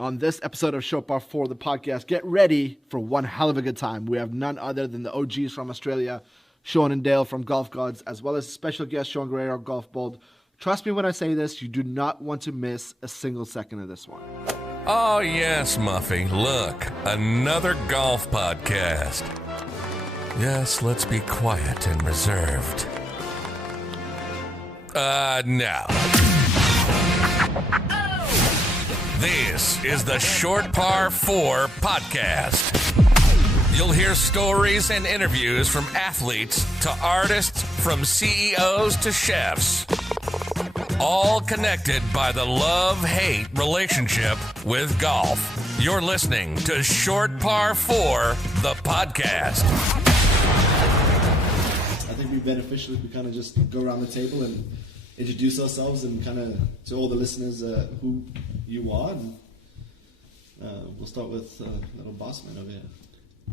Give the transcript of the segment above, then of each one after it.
On this episode of Short Par 4, the podcast, get ready for one hell of a good time. We have none other than the OGs from Australia, Sean and Dale from GolfGod's, as well as special guest Sean Guerrero, Golf Bold. Trust me when I say this, you do not want to miss a single second of this one. Oh, yes, Muffy. Look, another golf podcast. Yes, let's be quiet and reserved. No. This is the Short Par 4 podcast. You'll hear stories and interviews from athletes to artists, from CEOs to chefs. All connected by the love-hate relationship with golf. You're listening to Short Par 4, the podcast. I think we beneficially we kind of just go around the table and introduce ourselves and kind of to all the listeners who you are. And we'll start with little boss man over here.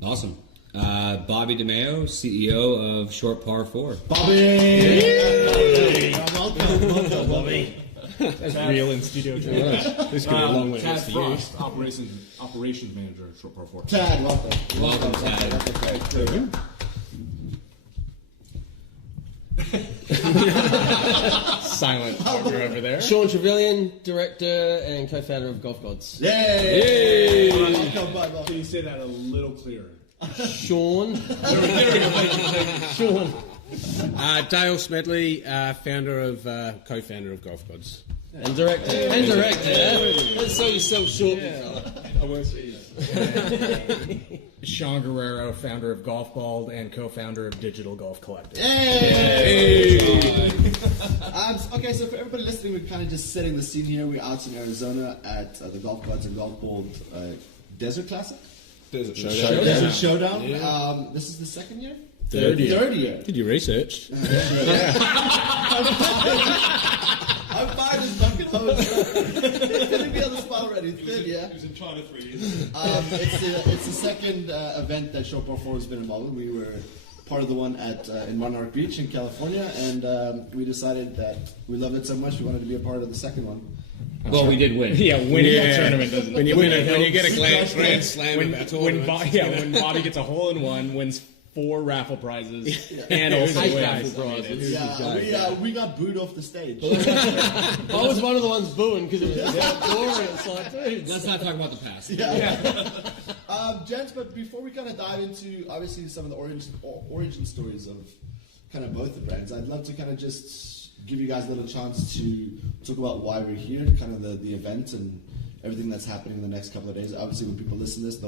Awesome. Bobby DeMeo, CEO of Short Par 4. Bobby! Hey. Welcome, Bobby. That's real in studio too. This could be a long way. Tad Frost, operations manager at Short Par 4. Tad, welcome. Welcome, Tad. Thank you. Silent talker over there. Sean Trevelyan, director and co-founder of GolfGod's. Yay! Welcome, Can you say that a little clearer? Sean. Sean. Dale Smedley, co-founder of GolfGod's. And director. And director. Let's sell yourself short, fella. I won't see you. Sean Guerrero, founder of Golf Bold and co-founder of Digital Golf Collective. Hey! Okay, so for everybody listening, we're kind of just setting the scene here. We're out in Arizona at the GolfGod's and Golf Bold Desert Classic. Desert Showdown. Yeah. This is the second year? Third year. Did you research? I'm fine as fucking host. Couldn't be on the spot already. Third year. He was in China 3 years. It's the second event that Short Par 4 has been involved in. We were part of the one in Monarch Beach in California, and we decided that we loved it so much we wanted to be a part of the second one. Well, we did win. Yeah, winning a tournament doesn't. When you get a grand slam when Bobby gets a hole-in-one, wins 4 raffle prizes, and also 8 wins. raffle prizes. Yeah, we got booed off the stage. I was one of the ones booing because it was glorious. Like, dude, Let's not talk about the past. Gents, but before we kind of dive into obviously some of the origin stories of kind of both the brands, I'd love to kind of just give you guys a little chance to talk about why we're here, kind of the event and everything that's happening in the next couple of days. Obviously, when people listen to this,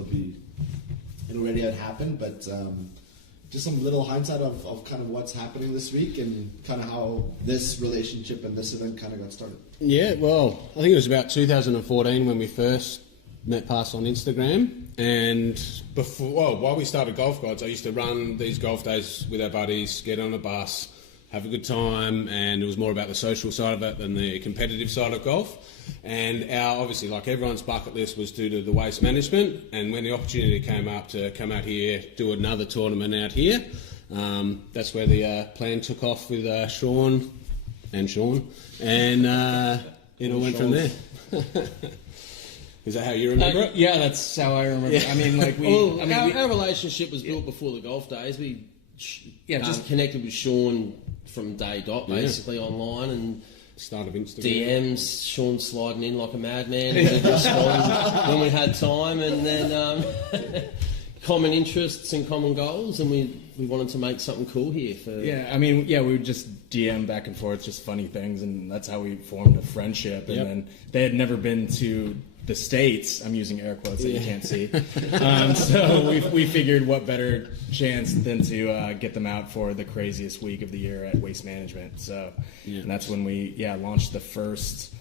it'll already had happened, but just some little hindsight of kind of what's happening this week and kind of how this relationship and this event kind of got started. Yeah, well, I think it was about 2014 when we first met past on Instagram. And while we started GolfGod's, I used to run these golf days with our buddies, get on a bus, have a good time, and it was more about the social side of it than the competitive side of golf. And obviously, like everyone's bucket list was to do the waste management, and when the opportunity came up to come out here, do another tournament out here, that's where the plan took off with Sean, and it all went from there. Is that how you remember it? Yeah, that's how I remember it. I mean, like our relationship was built before the golf days. We just connected with Sean from day dot, basically online, and start of Instagram. DMs, Sean sliding in like a madman, and we'd respond when we had time, and then common interests and common goals, and we wanted to make something cool here. We would just DM back and forth, just funny things, and that's how we formed a friendship. And then they had never been to the States. I'm using air quotes that you can't see. So we figured what better chance than to get them out for the craziest week of the year at Waste Management. So and that's when we launched the first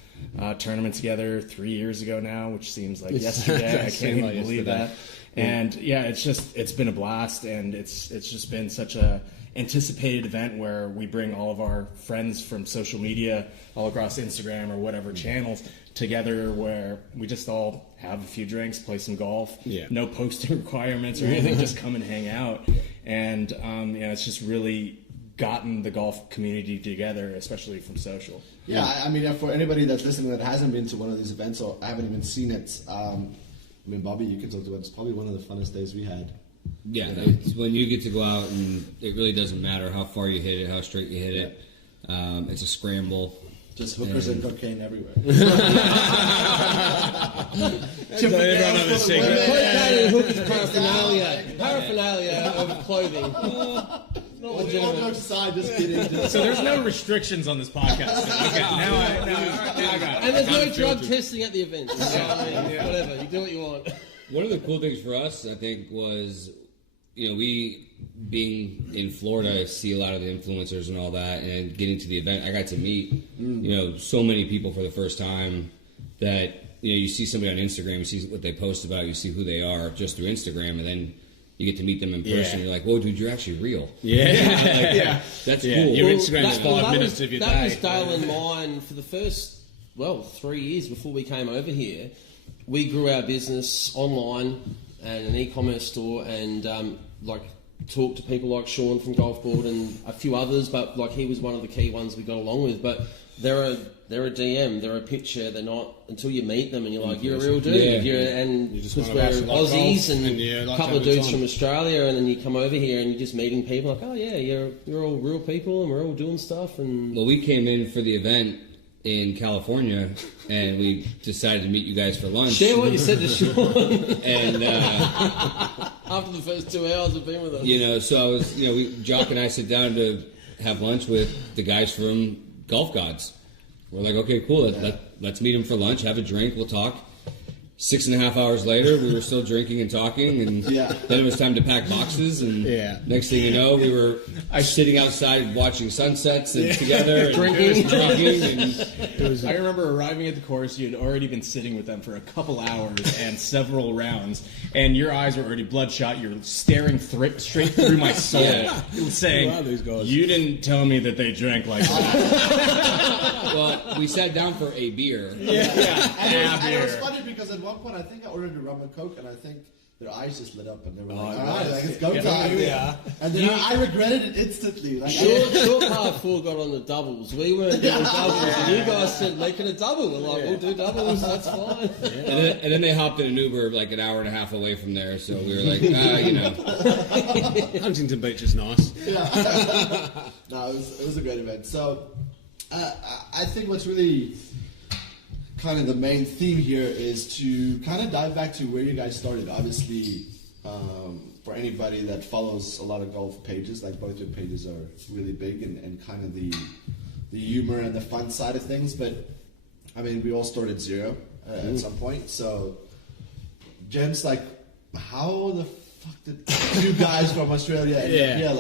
tournament together 3 years ago now, which seems like yesterday. I can't even believe that. And it's been a blast, and it's just been such a anticipated event where we bring all of our friends from social media all across Instagram or whatever channels together, where we just all have a few drinks, play some golf, no posting requirements or anything, just come and hang out. And it's just really gotten the golf community together, especially from social. Yeah, I mean, for anybody that's listening that hasn't been to one of these events or haven't even seen it, I mean, Bobby, you can talk to it. It's probably one of the funnest days we had. Yeah, it's when you get to go out, and it really doesn't matter how far you hit it, how straight you hit it. It's a scramble. Just hookers and cocaine everywhere. Everyone on the secret. Cocaine and hookers paraphernalia of clothing. All jokes aside, just kidding. So there's no restrictions on this podcast. Okay, now I got it. And there's no drug testing at the event. So, I mean, whatever, you do what you want. One of the cool things for us, I think, was, we being in Florida, see a lot of the influencers and all that, and getting to the event, I got to meet, so many people for the first time that, you see somebody on Instagram, you see what they post about, you see who they are just through Instagram, and then you get to meet them in person. You're like, whoa, dude, you're actually real. Yeah. That's cool. Your Instagram is 5 minutes of your day. That was Dale and mine for the first, 3 years before we came over here. We grew our business online and an e-commerce store, and talked to people like Sean from GolfGod and a few others, but he was one of the key ones we got along with. But they're a DM, they're a picture, they're not until you meet them and you're like, you're a real dude. Because we're Aussies and a couple of dudes from Australia, and then you come over here and you're just meeting people like, oh yeah, you're all real people and we're all doing stuff. And well, we came in for the event in California, and we decided to meet you guys for lunch. Share what you said to Sean. And after the first 2 hours of being with us, so I was, Jock and I sit down to have lunch with the guys from GolfGod's. We're like, okay, cool. Let's meet them for lunch, have a drink, we'll talk. 6.5 hours later, we were still drinking and talking, and then it was time to pack boxes. And next thing you know, we were sitting outside watching sunsets and together, and drinking. And I remember arriving at the course. You had already been sitting with them for a couple hours and several rounds, and your eyes were already bloodshot. You're staring straight through my soul, saying, these guys? "You didn't tell me that they drank like that." Well, we sat down for a beer. And it was funny because at one point I think I ordered a rum and coke, and I think their eyes just lit up and they were like, all right, it's go time. Yeah. And then I regretted it instantly. Your par 4 got on the doubles. We weren't doing doubles, and you guys said make it a double. We're like, we'll do doubles, that's fine. And then they hopped in an Uber an hour and a half away from there, so we were like, Huntington Beach is nice. Yeah. No, it was a great event. So I think what's really kind of the main theme here is to kind of dive back to where you guys started. Obviously, for anybody that follows a lot of golf pages, both your pages are really big and kind of the humor and the fun side of things. But I mean, we all started zero at some point. So, Jen's how the fuck did you guys from Australia and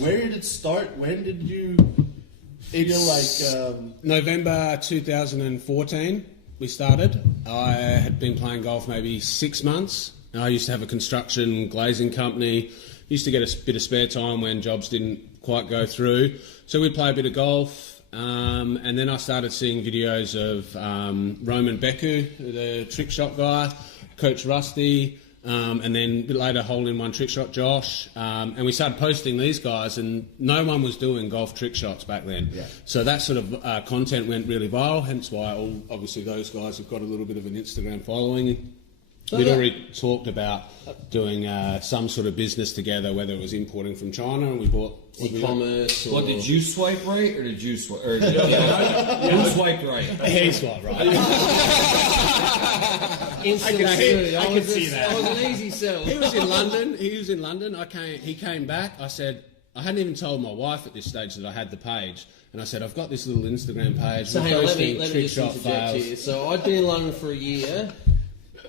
where did it start? When did you feel November 2014. We started. I had been playing golf maybe 6 months. I used to have a construction glazing company. Used to get a bit of spare time when jobs didn't quite go through. So we'd play a bit of golf. And then I started seeing videos of Roman Beku, the trick shot guy, Coach Rusty, and then a bit later hole-in-one trick shot Josh. And we started posting these guys, and no one was doing golf trick shots back then. Yeah. So that sort of content went really viral, hence why obviously those guys have got a little bit of an Instagram following. We'd already talked about doing some sort of business together, whether it was importing from China, and we bought e-commerce. What, did you swipe right, or did you swipe? Who swiped right? He swiped right. I could see that. It was an easy sell. He was in London. He came back. I said, I hadn't even told my wife at this stage that I had the page. And I said, I've got this little Instagram page. So hang on, let me just interject here. So I'd been in London for a year,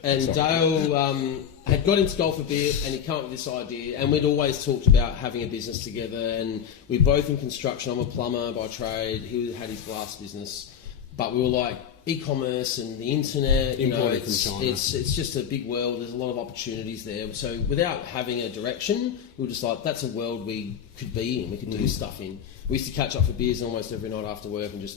and Dale had got into golf a bit, and he came up with this idea, and we'd always talked about having a business together, and we're both in construction. I'm a plumber by trade. He had his glass business. But we were like, e-commerce and the internet, it's just a big world. There's a lot of opportunities there. So without having a direction, we were just like, that's a world we could be in, we could do stuff in. We used to catch up for beers almost every night after work and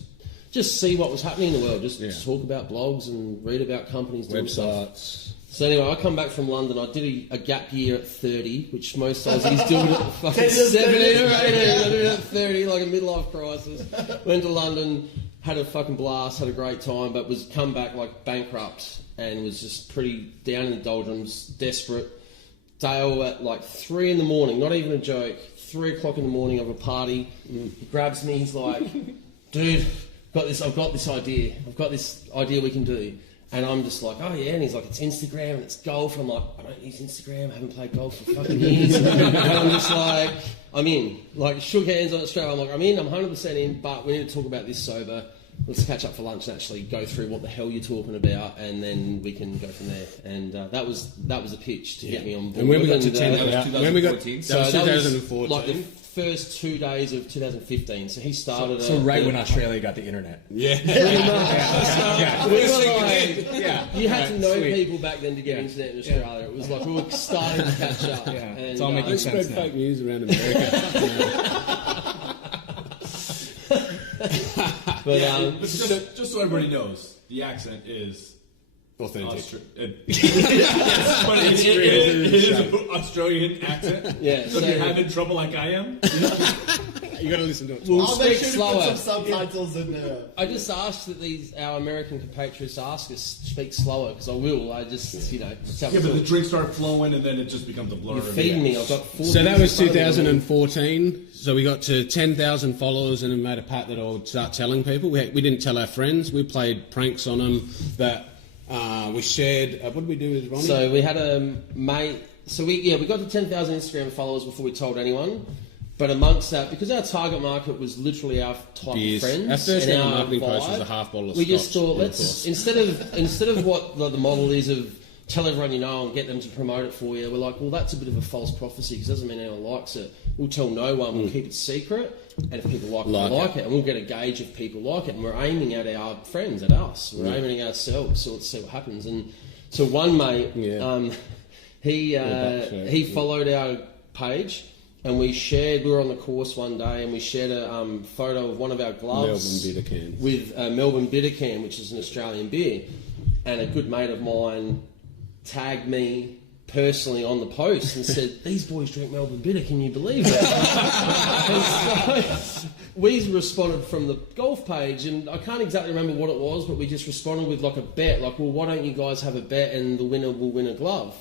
just see what was happening in the world, just talk about blogs and read about companies doing websites. Stuff. So anyway, I come back from London. I did a gap year at 30, which most Aussies do it at fucking 17 or 18. I did it at 30, like a midlife crisis. Went to London, had a fucking blast, had a great time, but was come back like bankrupt and was just pretty down in the doldrums, desperate. Dale at like 3 in the morning, not even a joke, 3 o'clock in the morning of a party. He grabs me, he's like, dude, I've got this idea we can do. And I'm just like, oh yeah, and he's like, it's Instagram and it's golf. And I'm like, I don't use Instagram, I haven't played golf for fucking years. And I'm just like, I'm in. Like, shook hands on it straight. I'm like, I'm in, I'm 100% in, but we need to talk about this sober. Let's catch up for lunch and actually go through what the hell you're talking about, and then we can go from there. And that was a pitch to get me on board. And when we got to 10, that was 2014. That was 2014. Like the first 2 days of 2015. So he started. So right when Australia got the internet. Yeah. You had to know people back then to get internet in Australia. It was like we were starting to catch up. Yeah. And, It's all making Spread sense now. fake news around America. But But just so everybody knows, the accent is Authentic. but it is an Australian accent. Yeah, So so- if you're having trouble like I am, You got to listen to it. we'll I'll make speak sure to put slower. some subtitles in there. I just asked that our American compatriots ask us to speak slower because I will. I just, tell yeah, but the me. drinks start flowing and then it just becomes a blur. You're feeding me. I've got 4 So that was drinks in front of me. 2014. So we got to 10,000 followers and then made a pact that I would start telling people. We didn't tell our friends. We played pranks on them that we shared. What did we do with Ronnie? So we had a mate. So we got to 10,000 Instagram followers before we told anyone. But amongst that, because our target market was literally our type Beers. of friends, Our first and ever our marketing post was vibe, a half bottle of we just scotch, thought, of let's course. instead of what the model is of tell everyone you know and get them to promote it for you, we're like, well, that's a bit of a false prophecy because it doesn't mean anyone likes it. We'll tell no one. We'll keep it secret, and if people like it, they like it, and we'll get a gauge if people like it. And we're aiming at our friends, at us. We're aiming at ourselves, so let's see what happens. And so one mate, he followed our page. And we were on the course one day and we shared a photo of one of our gloves Melbourne Bitter Can. with Melbourne Bitter Can, which is an Australian beer. And a good mate of mine tagged me personally on the post and said, these boys drink Melbourne Bitter, can you believe it? And so we responded from the golf page, and I can't exactly remember what it was, but we just responded with like a bet, like, well, why don't you guys have a bet and the winner will win a glove?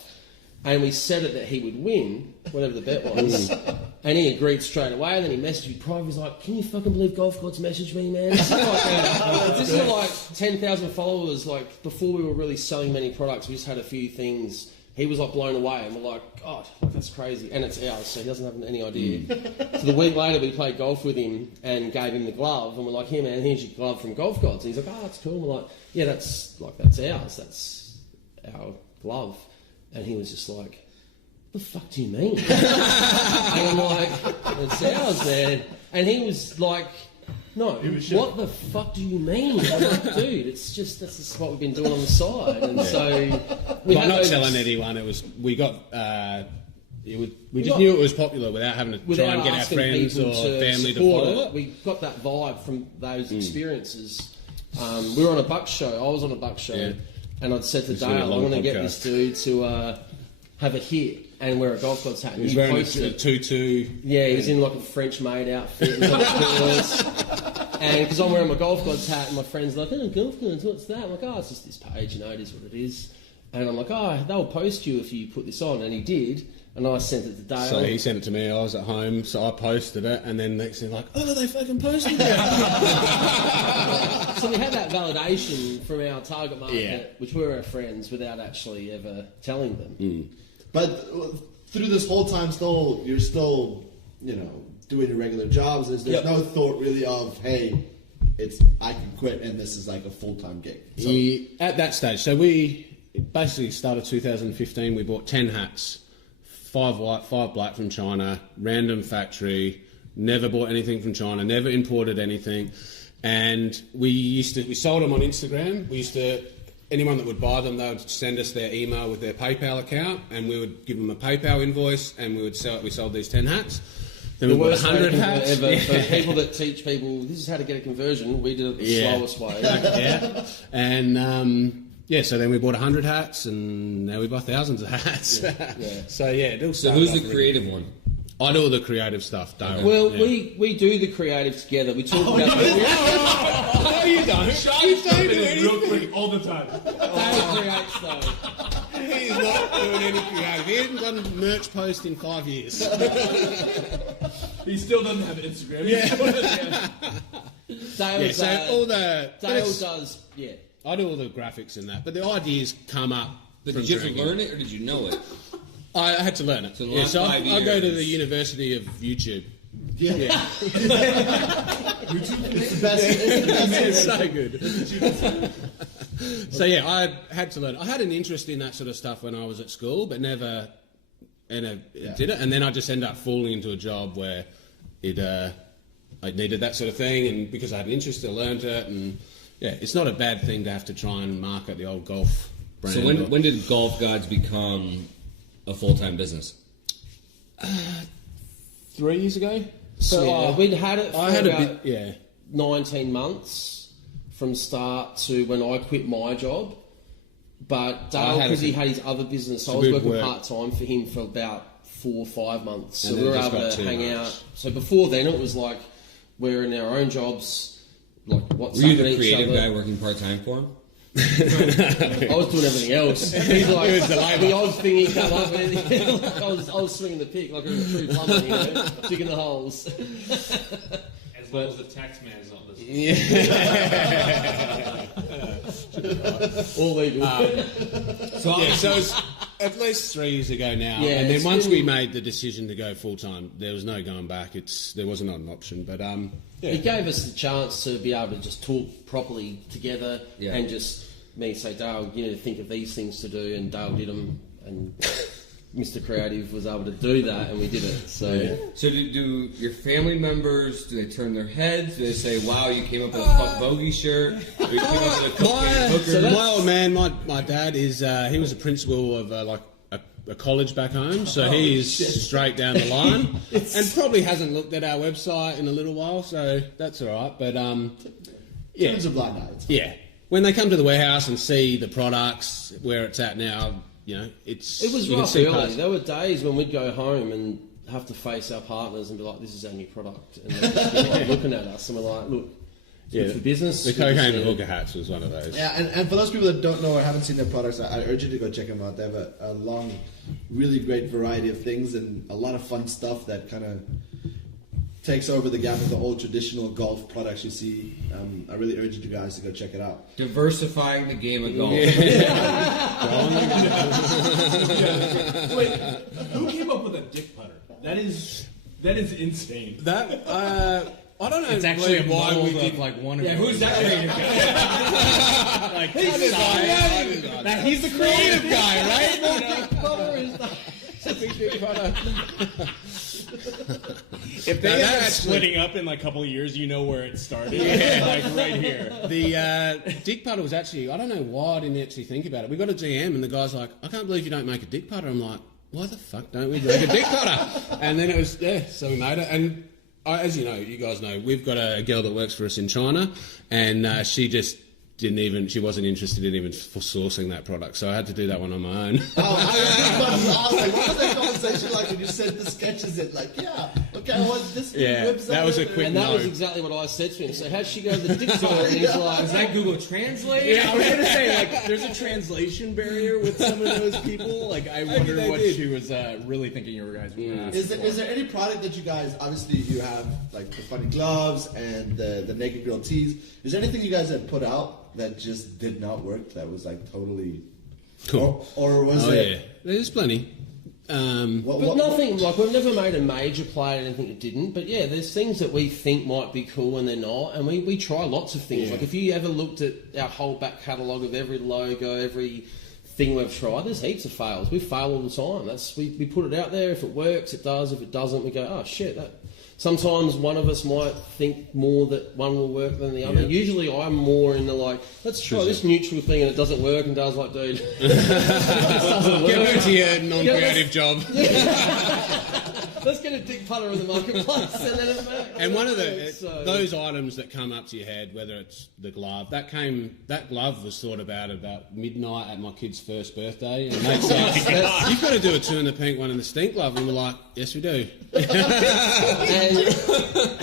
And we said it that he would win, whatever the bet was. And he agreed straight away. And then he messaged me private. He was like, can you fucking believe GolfGod's messaged me, man? This is like 10,000 followers. Like, before we were really selling many products, we just had a few things. He was like blown away. And we're like, God, that's crazy. And it's ours, so he doesn't have any idea. So the week later, we played golf with him and gave him the glove. And we're like, here, man, here's your glove from GolfGod's. And he's like, oh, that's cool. And we're like, yeah, that's ours. That's our glove. And he was just like, what the fuck do you mean? And I'm like, it's ours, man. And he was like, no, what the fuck do you mean? I'm like, dude, it's just, that's just what we've been doing on the side. And so we By had not those- telling anyone, we just knew it was popular without having to try and get our asking friends people or family to support follow it. We got that vibe from those experiences. We were on a buck show. I was on a buck show. Yeah. And I'd said to It's been a Dale, I long want to get podcast. this dude to have a hit and wear a GolfGod's hat. And He was you wearing a posted, tutu. yeah, he was in like a French maid outfit. And because I'm wearing my GolfGod's hat and my friend's like, oh, GolfGod's, what's that? I'm like, oh, it's just this page, it is what it is. And I'm like, oh, they'll post you if you put this on. And he did. And I sent it to Dale. So he sent it to me. I was at home, so I posted it, and then next thing, like, oh, they fucking posted it. So we had that validation from our target market, which were our friends, without actually ever telling them. But through this whole time, you're still, doing your regular jobs. There's no thought really of, hey, I can quit and this is like a full-time gig. So, At that stage, so we basically started 2015. We bought 10 hats, 5 white, 5 black from China, random factory. Never bought anything from China. Never imported anything. And we sold them on Instagram. Anyone that would buy them, they would send us their email with their PayPal account, and we would give them a PayPal invoice, and we would sell it. We sold these 10 hats. Then we bought 100 hats. Ever. For people that teach people, this is how to get a conversion, we did it the slowest way. Yeah. And so then we bought 100 hats, and now we buy thousands of hats. So it'll So start who's off the creative one? I do all the creative stuff, Dale. Well, yeah. we do the creative together. We talk about No, you don't. You don't do anything. Real quick, all the time. Dale creates though. He's not doing any creative. He hasn't done a merch post in 5 years. He still doesn't have Instagram. Dale does. Yeah. I do all the graphics and that, but the ideas come up. But from did you have to drinking. learn it, or did you know it? I had to learn it. So the Yeah, last so 5 I go to years. the University of YouTube. Yeah. It's the best. It's so good. So yeah, I had to learn. I had an interest in that sort of stuff when I was at school, but never did it. And then I just ended up falling into a job where I needed that sort of thing, and because I had an interest, I learned it. And yeah, it's not a bad thing to have to try and market the old golf brand. So when did GolfGod's become a full-time business? 3 years ago? So we'd had it for I had a about bit, yeah. 19 months from start to when I quit my job. But Dale, because he had his other business, I was working part-time for him for about 4 or 5 months. So And we were then it just able got to too hang much. out. So before then, it was like we're in our own jobs, like what's Were you up with the each creative other. guy working part-time for him? I was doing everything else. He's like, It was the labour. the odd thing he come up with. I was swinging the pick like a true plumber, you know, digging the holes. As long as the tax man is not listening. All legal. So it's at least 3 years ago now. Yeah, and then it's once been- we made the decision to go full-time, there was no going back. There was not an option. But It gave us the chance to be able to just talk properly together and just me say, Dale, you need to think of these things to do, and Dale did them, and Mr. Creative was able to do that, and we did it. So So do your family members, do they turn their heads? Do they say, wow, you came up with a fuck bogey shirt? Or you came up with a cocaine hooker? my old man, my dad is he was a principal of a college back home, so he is straight down the line, and probably hasn't looked at our website in a little while, so that's all right. But yeah, Turns a blind eye. yeah, when they come to the warehouse and see the products where it's at now, you know, it was you can rough see early. past- There were days when we'd go home and have to face our partners and be like, this is our new product. And they'd just be like looking at us, and we're like, look, it's good for business. The it's good cocaine to and see. hooker hats was one of those. Yeah, and for those people that don't know or haven't seen their products, I urge you to go check them out. They have a long, really great variety of things and a lot of fun stuff that kind of takes over the gap of the old traditional golf products you see. I really urge you guys to go check it out. Diversifying the game of golf. Wait, who came up with a dick putter? That is insane. That I don't know. It's actually a why mold we of did. like one of Yeah, who's that creative guy? Like, Now, he's the creative guy, right? if they Now, end that up actually- splitting up in like a couple of years, you know where it started. Like right here. The dick putter was actually, I don't know why I didn't actually think about it. We got a GM and the guy's like, I can't believe you don't make a dick putter. I'm like, why the fuck don't we make a dick putter? And then it was, so we made it. And as you know, you guys know, we've got a girl that works for us in China, and she just she wasn't interested in even sourcing that product, so I had to do that one on my own. I was like, what was that conversation like when you sent the sketches in? Like, yeah, okay, I want this website. that was a quick And that was no. exactly what I said to him. So how'd she go to the dick putter? And he's like, Is that Google Translate? Yeah, I was gonna say like there's a translation barrier with some of those people. Like I wonder they what did. she was really thinking you guys were gonna ask. Is there any product that you guys, obviously you have like the funny gloves and the naked girl tees. Is there anything you guys had put out that just did not work, that was like totally Cool. or was Oh it yeah, there's plenty. but nothing, like we've never made a major play at anything that didn't, but yeah, there's things that we think might be cool and they're not, and we try lots of things. Like if you ever looked at our whole back catalogue of every logo, every thing we've tried, there's heaps of fails. We fail all the time. We put it out there. If it works, it does. If it doesn't, we go, oh shit, that. Sometimes one of us might think more that one will work than the other. Yeah. Usually I'm more in the like, let's try this neutral thing and it doesn't work, and Dale's like, dude, this doesn't Get work. back to your non-creative job. Let's let's get a dick putter in the marketplace and then And one of those items that come up to your head, whether it's the glove, that glove was thought about midnight at my kid's first birthday. And mate said, "You've got to do a 2 in the pink, 1 in the stink glove." And we're like, "Yes, we do." And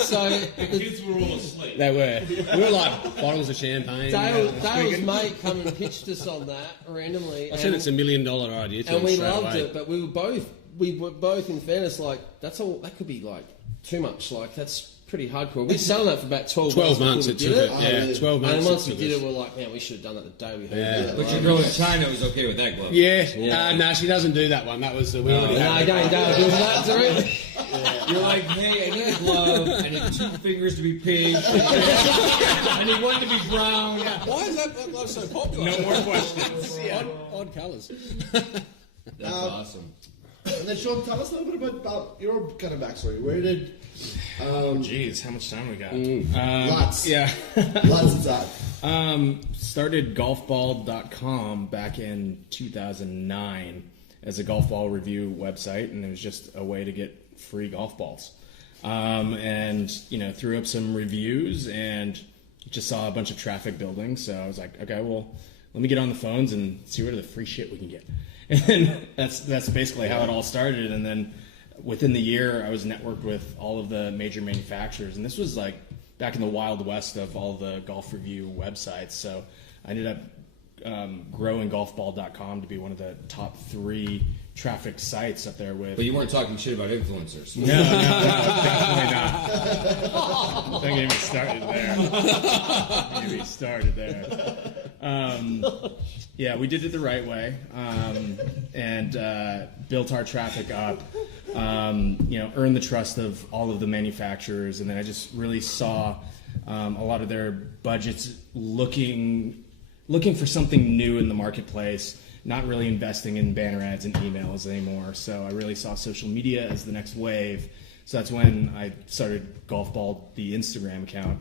so The kids were all asleep. They were. We were like bottles of champagne. Dale's mate come and pitched us on that randomly. I said it's $1 million idea to and him we straight loved away. it, but we were both in fairness like that could be like too much. Like that's pretty hardcore. We selling that for about 12 months. It took it. Yeah, 12 months. And once we did it, we're like, man, we should have done that the day we heard it. But your girl in China was okay with that glove. Yeah. No, she doesn't do that one. That was the we already had. Again, Dale doing that to me. You're like, hey, I need a glove. I need 2 fingers to be pink. I need 1 to be brown. Why is that glove so popular? No more questions. Odd colours. That's awesome. And then Sean, tell us a little bit about your kind of backstory. Where did Jeez, how much time we got? lots Yeah. lots of time. Started GolfGod's.com back in 2009 as a golf ball review website, and it was just a way to get free golf balls. And threw up some reviews and just saw a bunch of traffic building. So I was like, okay, well, let me get on the phones and see what are the free shit we can get. And that's basically how it all started. And then within the year, I was networked with all of the major manufacturers, and this was like back in the Wild West of all the golf review websites. So I ended up growing golfball.com to be one of the top 3 traffic sites up there with. But you weren't talking shit about influencers. No, definitely not. Don't get me started there. Yeah, we did it the right way, and built our traffic up. Earned the trust of all of the manufacturers, and then I just really saw a lot of their budgets looking for something new in the marketplace, not really investing in banner ads and emails anymore. So I really saw social media as the next wave. So that's when I started Golf Ball, the Instagram account.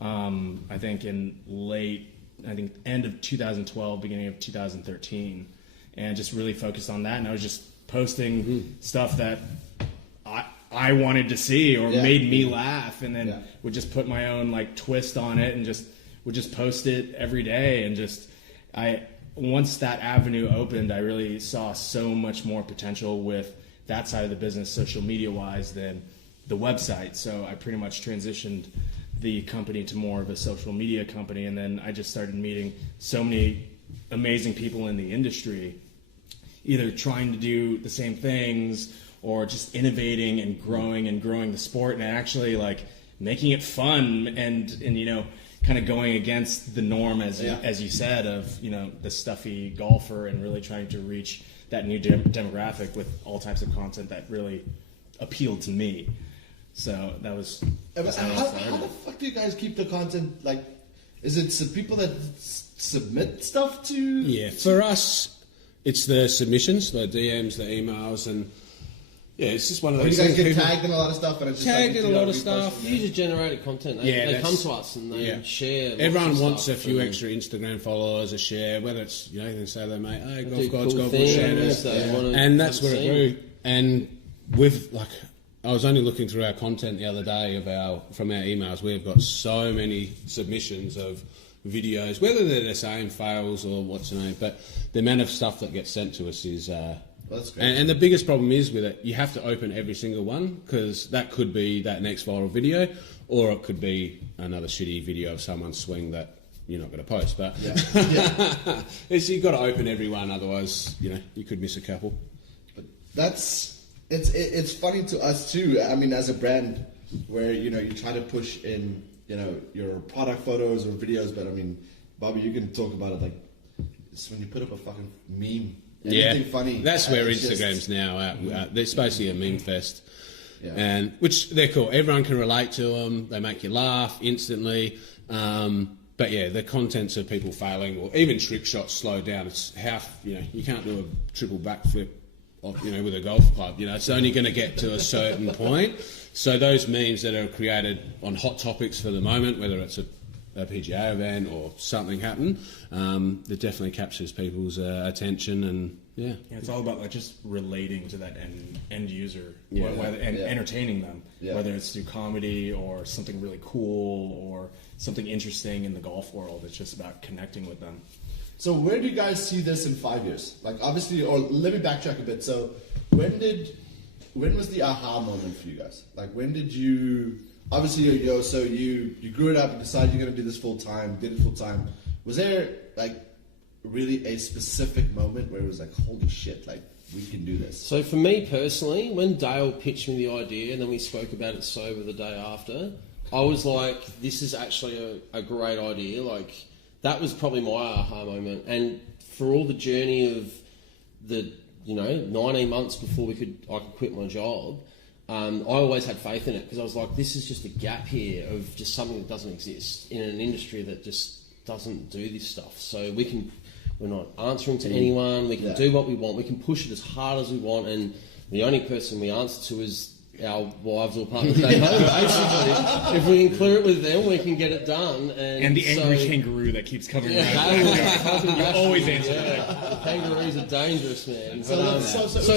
I think end of 2012, beginning of 2013, and just really focused on that. And I was just posting stuff that I wanted to see or made me laugh, and then would just put my own like twist on it, and would just post it every day. And once that avenue opened, I really saw so much more potential with that side of the business, social media wise, than the website. So I pretty much transitioned the company to more of a social media company, and then I just started meeting so many amazing people in the industry, either trying to do the same things or just innovating and growing the sport, and actually like making it fun and kind of going against the norm, as you said, of the stuffy golfer, and really trying to reach that new demographic with all types of content that really appealed to me. So that was How the fuck do you guys keep the content? Like, is it people that submit stuff to? Yeah, for us, it's the submissions, the DMs, the emails, and it's just one of those. You guys things. get tagged in a lot of stuff, and it's just Tagged in a lot of stuff. User-generated content. They come to us and they share. Everyone wants stuff a few extra Instagram followers, a share, whether it's they can say they mate, hey, do GolfGod's, cool GolfGod's, share this, and that's where it grew. And with I was only looking through our content the other day from our emails. We've got so many submissions of videos, whether they're the same fails or what's the name, but the amount of stuff that gets sent to us is. That's great. And the biggest problem is with it, you have to open every single one, because that could be that next viral video, or it could be another shitty video of someone's swing that you're not going to post. But you've got to open every one, otherwise you could miss a couple. But it's funny to us too. I mean, as a brand, where you try to push in your product photos or videos, but I mean, Bobby, you can talk about it like it's when you put up a fucking meme. Anything funny. That's where Instagram's now at. It's basically a meme fest, and which they're cool. Everyone can relate to them. They make you laugh instantly. But the contents of people failing, or even trick shots slowed down. It's half. You can't do a triple backflip, with a golf club. It's only going to get to a certain point. So those memes that are created on hot topics for the moment, whether it's a PGA event or something happen, that definitely captures people's attention, and Yeah. It's all about like just relating to that end user, Yeah. and Yeah. entertaining them, Yeah. whether it's through comedy or something really cool or something interesting in the golf world. It's just about connecting with them. So where do you guys see this in 5 years? Like obviously, or let me backtrack a bit. So when was the aha moment for you guys? Like when did you? Obviously, you grew it up and decided you're going to do this full time. Did it full time. Was there like really a specific moment where it was like, holy shit, like we can do this? So for me personally, when Dale pitched me the idea and then we spoke about it sober the day after, I was like, this is actually a great idea. Like that was probably my aha moment. And for all the journey of the 19 months before I could quit my job, I always had faith in it because I was like, this is just a gap here of just something that doesn't exist in an industry that just doesn't do this stuff. So we're not answering to anyone. We can do what we want. We can push it as hard as we want. And the only person we answer to is our wives or partners at home, basically. If we can clear it with them, we can get it done. And the angry kangaroo that keeps coming around. You always answer that. Kangaroos are dangerous, man. So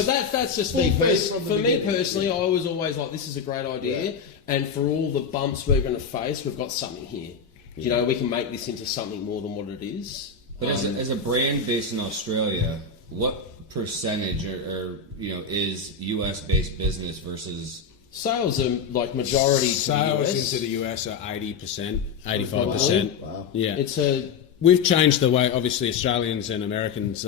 That's just me. For me personally, I was always like, this is a great idea. Yeah. And for all the bumps we're going to face, we've got something here. We can make this into something more than what it is. But as a brand based in Australia, what percentage is US based business versus sales are like majority sales to the US? into the US are 80%, 85%. Wow. Yeah. We've changed the way obviously Australians and Americans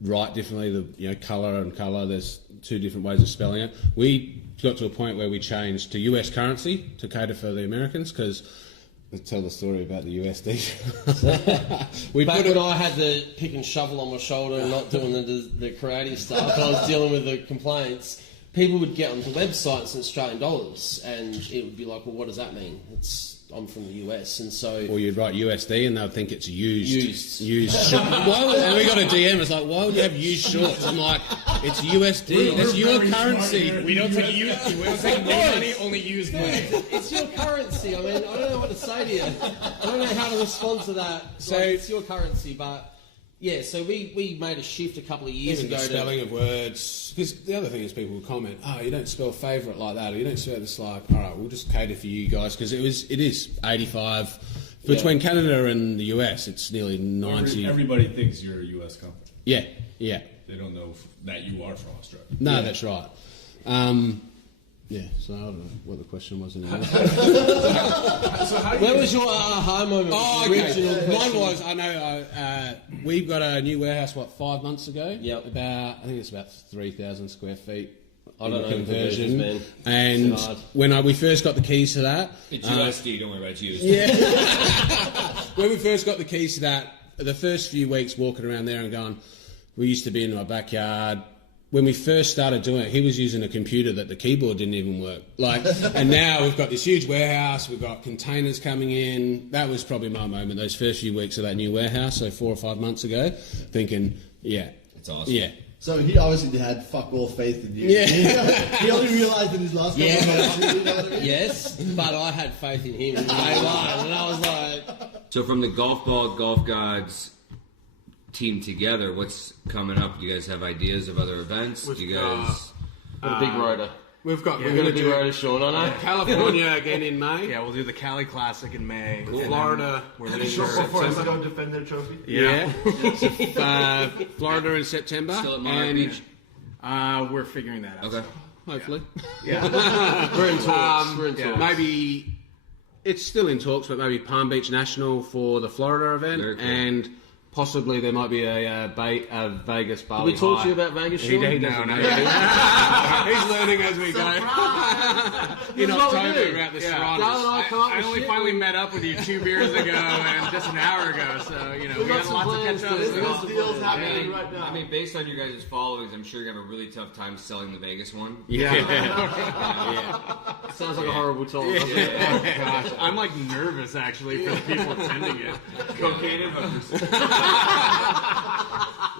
write differently. The colour. There's two different ways of spelling it. We got to a point where we changed to US currency to cater for the Americans because. Let's tell the story about the USD. Back when I had the pick and shovel on my shoulder and not doing the karate stuff, and I was dealing with the complaints, people would get onto websites in Australian dollars, and it would be like, well, what does that mean? I'm from the US, and so... Or you'd write USD and they'd think it's used. Used. And we got a DM, it's like, why would you have used shorts? I'm like, it's USD, that's your currency. We don't take new money, only used money. It's your currency. I mean, I don't know what to say to you. I don't know how to respond to that. So it's your currency, but... Yeah, so we made a shift a couple of years ago. The spelling of words, because the other thing is people will comment, you don't spell favourite like that, or you don't spell this like, all right, we'll just cater for you guys, because it is 85 between Canada and the US. It's nearly 90. Everybody thinks you're a US company. Yeah. They don't know that you are from Australia. No, that's right. So I don't know what the question was anymore. Where was your aha moment? Oh, okay. Mine was, we got a new warehouse, 5 months ago? Yep. I think it's about 3,000 square feet. I don't know conversion, man. And when we first got the keys to that... It's USD, don't worry about it, it's used. Yeah. When we first got the keys to that, the first few weeks walking around there and going, we used to be in my backyard... When we first started doing it, he was using a computer that the keyboard didn't even work. And now we've got this huge warehouse, we've got containers coming in. That was probably my moment, those first few weeks of that new warehouse, so 4 or 5 months ago, thinking, it's awesome. Yeah. So he obviously had fuck all faith in you. Yeah. He only realised in his last couple of months. You know what I mean? Yes, but I had faith in him. And I was like... So from the GolfGod's team together, what's coming up? Do you guys have ideas of other events? Do you guys... a big rotor. We're going to do rotor, Sean, I know. California again in May. Yeah, we'll do the Cali Classic in May. Cool. Florida. We're Are they sure before us to go defend their trophy? Yeah. Florida in September. Still at Miami? We're figuring that out. Okay. Hopefully. Yeah. We're in talks. Maybe it's still in talks, but maybe Palm Beach National for the Florida event. Very cool. And possibly there might be a Vegas Bali. Did we talk High. to you about Vegas, He Sean? doesn't know. He's learning as we go. In October about the Serranos. I only finally met up with you 2 beers ago and just an hour ago, so we got lots to catch up. This deal's happening right now. I mean, based on your guys' followings, I'm sure you're going to have a really tough time selling the Vegas one. Yeah. Sounds like a horrible talk. Gosh, I'm like nervous actually for the people attending it. Cocaine and hookers.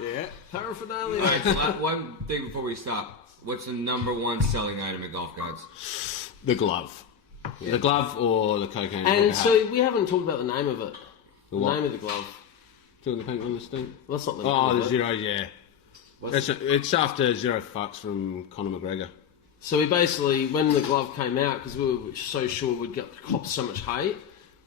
Yeah. Paraphernalia. All right, so one thing before we stop. What's the #1 selling item at GolfGod's? The glove. Yeah. The glove or the cocaine. And so we haven't talked about the name of it. The what? name of the glove. Doing the paint on this thing? Well, that's not the Oh, name the of it. zeros, yeah. It's after 0 fucks from Conor McGregor. So we basically, when the glove came out, because we were so sure we'd cop so much hate,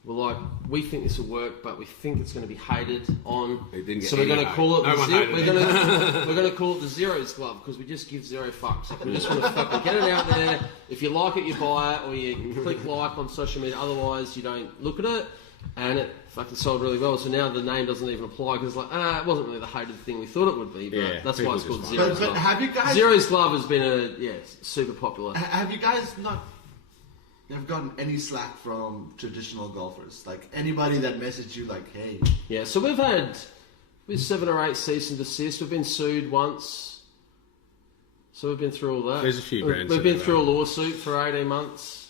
we're like, we think this will work, but we think it's going to be hated on. So we're going to call it we're going to call it the Zeros glove, because we just give 0 fucks. Like, we just want to fucking get it out there. If you like it, you buy it, or you click like on social media. Otherwise, you don't look at it. And it fucking sold really well. So now the name doesn't even apply, because it wasn't really the hated thing we thought it would be. But that's why it's called Zero's glove. Have you guys? Zero's glove has been super popular. Have you guys have gotten any slack from traditional golfers? Like anybody that messaged you like, hey. Yeah, so we've had 7 or 8 cease and desist. We've been sued once. So we've been through all that. There's a few brands. We've been through a lawsuit for 18 months.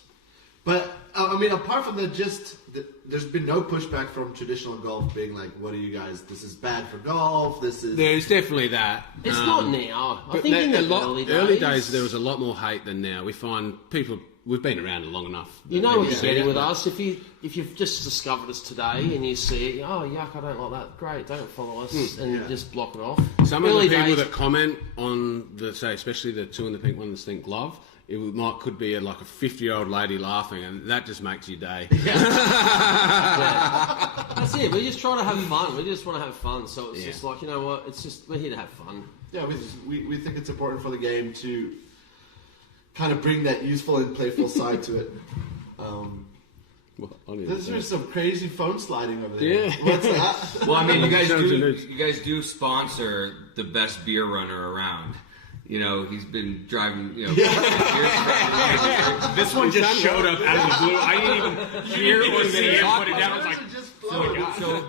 But, apart from there's been no pushback from traditional golf being like, what are you guys, this is bad for golf, this is... There's definitely that. It's not now. I think in the early days there was a lot more hate than now. We find people... We've been around long enough. You know what you're getting with us. If you've just discovered us today and you see it, oh yuck, I don't like that. Great, don't follow us and just block it off. Some of the people that comment on especially the 2 in the pink one, the stink glove, could be like a 50-year-old lady laughing, and that just makes your day. Yeah. That's it. We just try to have fun. We just want to have fun. So it's just like, you know what? It's just we're here to have fun. Yeah, we think it's important for the game to kind of bring that useful and playful side to it. There's some crazy phone sliding over there. Yeah. What's that? Well, I mean, you guys do sponsor the best beer runner around. You know, he's been driving, This one just showed up out of the blue. I didn't even hear or see him put it down. I was like,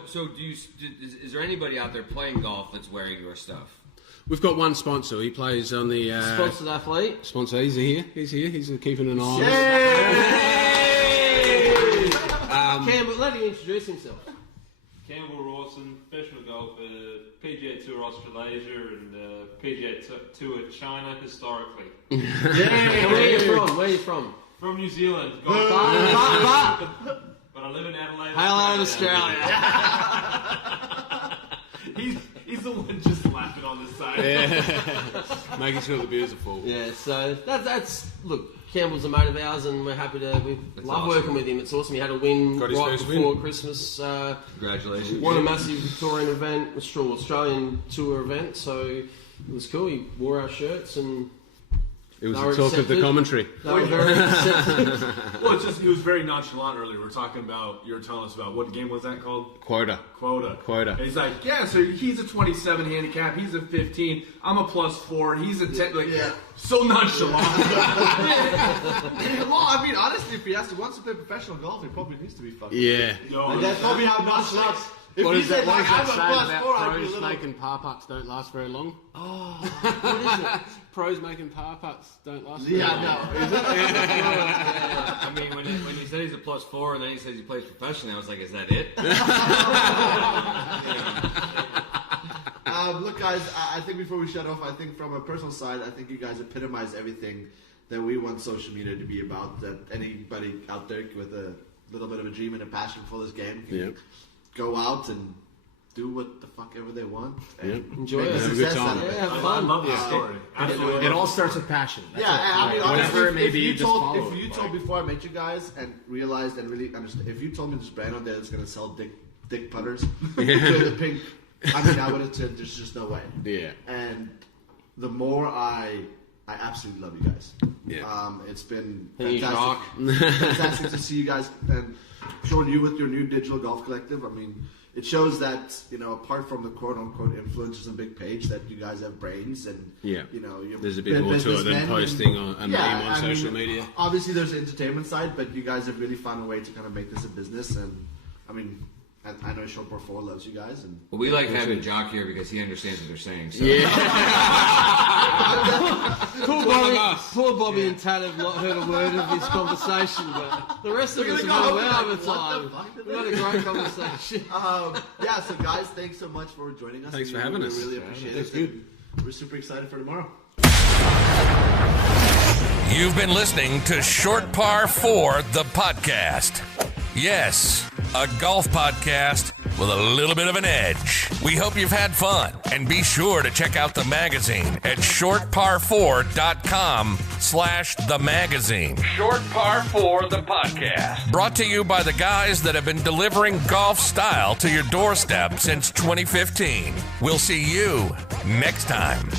so is there anybody out there playing golf that's wearing your stuff? We've got one sponsor. He plays on the... Sponsored athlete. Sponsor, he's here. He's keeping an eye on us. Campbell, let him introduce himself. Campbell Rawson, professional golfer, PGA Tour Australasia and PGA Tour China historically. Where are you from? From New Zealand. But I live in Adelaide. Hail out of Australia. He's the one just laughing on the side. Yeah. Making sure the beers are full. Yeah, so that's look, Campbell's a mate of ours, and we love working with him. It's awesome. He had a win right before Christmas. Congratulations. Won a massive Victorian event, Australian tour event, so it was cool. He wore our shirts and... It was the talk of the commentary. They were very accepted. Well, he was very nonchalant earlier. We were talking about, you were telling us about, what game was that called? Quota. And he's like, yeah, so he's a 27 handicap, he's a 15, I'm a +4, he's a 10, so nonchalant. Well, I mean, honestly, if he wants to play professional golf, he probably needs to be fucking... Yeah. And that's probably how nonchalant... What does that say about pros making par putts don't last very long? Oh, what is it? Pros making par putts don't last very long. Is it? I mean, when he said he's a +4 and then he says he plays professionally, I was like, is that it? Look, guys, I think before we shut off, I think from a personal side, I think you guys epitomize everything that we want social media to be about. That anybody out there with a little bit of a dream and a passion for this game can go out and do what the fuck ever they want. And enjoy it. Have a good time. Yeah, have fun. I love this story. Absolutely. It all starts with passion. That's I mean, whatever it may if be, you just told, follow if you told before I met you guys and realized and really understood, if you told me this brand on there that's going to sell dick putters to the pink, I mean, I would have said there's just no way. Yeah. And the more I absolutely love you guys. Yeah. It's been fantastic to see you guys, and Sean, you with your new digital golf collective. I mean, it shows that, apart from the quote-unquote influencers and big page, that you guys have brains, and you're there's a bit more to it than posting a meme on social media. Obviously, there's the entertainment side, but you guys have really found a way to kind of make this a business, and I mean, I know Short Par 4 loves you guys, and Well, we like having Jock here because he understands what they're saying. So. Poor Bobby and Tad have not heard a word of this conversation, but the rest of us have had a hell of a time. We had a great conversation. So guys, thanks so much for joining us. Thanks for having us. We really appreciate it. Good. We're super excited for tomorrow. You've been listening to Short Par 4, the podcast. Yes, a golf podcast with a little bit of an edge. We hope you've had fun, and be sure to check out the magazine at shortpar4.com/the magazine. Short Par 4, the podcast. Brought to you by the guys that have been delivering golf style to your doorstep since 2015. We'll see you next time.